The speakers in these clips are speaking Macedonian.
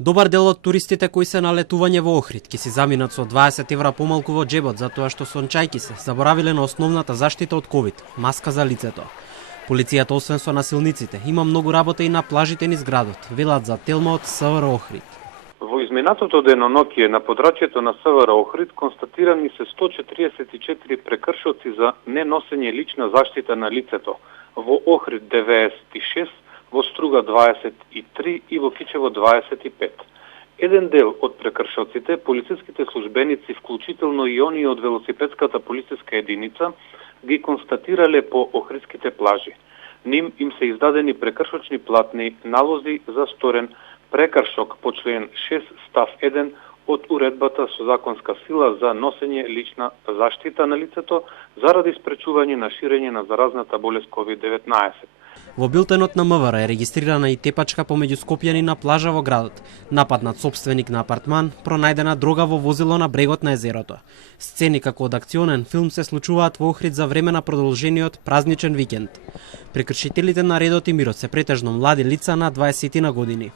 Добар дел од туристите кои се на летување во Охрид ќе си заминат со 20 евра помалку во џебот затоа што сончајки се заборавиле на основната заштита од ковид – маска за лицето. Полицијата освен со насилниците има многу работа и на плажите низ градот, велат за Телма од СВР Охрид. Во изминатото деноноќие на подрачјето на СВР Охрид констатирани се 144 прекршоци за неносење лична заштита на лицето, во Охрид 96, во Струга 23 и во Кичево 25. Еден дел од прекршоците полициските службеници, вклучително и оние од велосипедската полициска единица, ги констатирале по охридските плажи. Ним им се издадени прекршочни платни налози за сторен прекршок по член 6 став 1 од уредбата со законска сила за носење лична заштита на лицето заради спречување на ширење на заразната болест COVID-19. Во билтенот на МВР е регистрирана и тепачка помеѓу скопјани на плажа во градот, нападнат сопственик на апартман, пронајдена дрога во возило на брегот на езерото. Сцени како од акционен филм се случуваат во Охрид за време на продолжениот празничен викенд. Прекршителите на редот и мирот се претежно млади лица на 20 на години.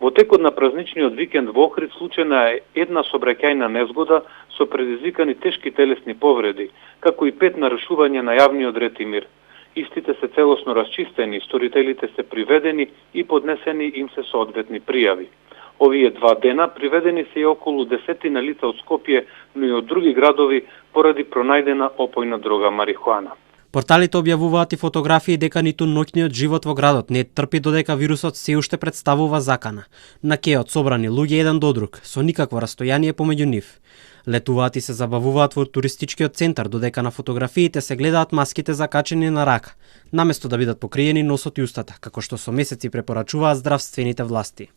Во текот на празничниот викенд во Охрид случајна е една сообраќајна незгода со предизвикани тешки телесни повреди, како и 5 нарушувања на јавниот ред и мир. Истите се целосно расчистени, сторителите се приведени и поднесени им се соодветни пријави. Овие 2 дена приведени се и околу 10 лица од Скопје, но и од други градови поради пронајдена опојна дрога марихуана. Порталите објавуваат и фотографии дека ниту ноќниот живот во градот не трпи додека вирусот се уште представува закана. На кеот собрани луѓе еден до друг, со никакво растојание помеѓу нив. Летуваат и се забавуваат во туристичкиот центар, додека на фотографиите се гледаат маските закачени на рака, наместо да бидат покриени носот и устата, како што со месеци препорачуваат здравствените власти.